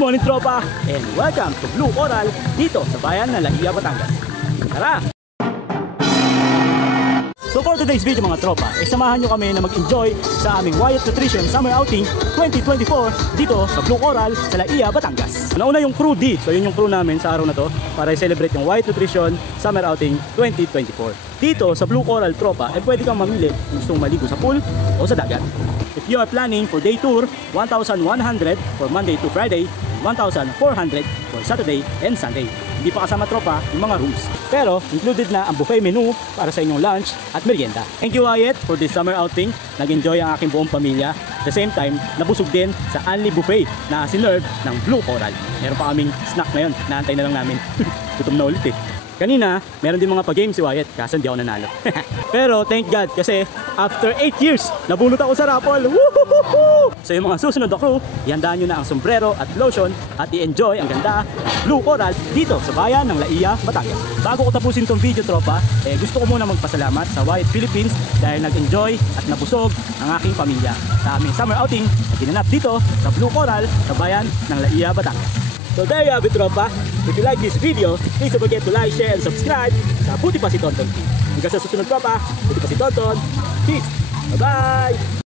morning tropa and welcome to Blue Coral dito sa bayan ng Laia, Batangas. Tara! So for today's video mga tropa, samahan nyo kami na mag-enjoy sa aming Wyatt Nutrition Summer Outing 2024 dito sa Blue Coral sa Laia, Batangas. Nauna yung crew D, so yun yung crew namin sa araw na to para i-celebrate yung Wyatt Nutrition Summer Outing 2024. Dito sa Blue Coral tropa, pwede kang mamili kung gustong maligo sa pool o sa dagat. If you are planning for day tour, 1,100 for Monday to Friday, 1,400 for Saturday and Sunday. Hindi pa kasama tropa yung mga rooms. Pero included na ang buffet menu para sa inyong lunch at merienda. Thank you Wyatt for this summer outing. Nag-enjoy ang aking buong pamilya. At the same time, nabusog din sa Unli Buffet na sinerve ng Blue Coral. Meron pa kaming snack ngayon. Naantay na lang namin. Gutom na ulit eh. Kanina, meron din mga pa-game si Wyatt, kaso hindi ako nanalo. Pero thank God kasi after 8 years, nabunot ako sa raffle. Woohoo! So yung mga susunod na crew, ihandaan nyo na ang sombrero at lotion at i-enjoy ang ganda Blue Coral dito sa bayan ng Laia, Batangas. Bago ko tapusin tong video tropa, gusto ko muna magpasalamat sa Wyatt Philippines dahil nag-enjoy at nabusog ang aking pamilya sa aming summer outing na ginanap dito sa Blue Coral sa bayan ng Laia, Batangas. So there you have it tropa. If you like this video, please don't forget to like, share, and subscribe sa Buti Pa Si Tonton TV. Hanggang sa susunod tropa, Buti Pa Si Tonton. Peace! Bye-bye!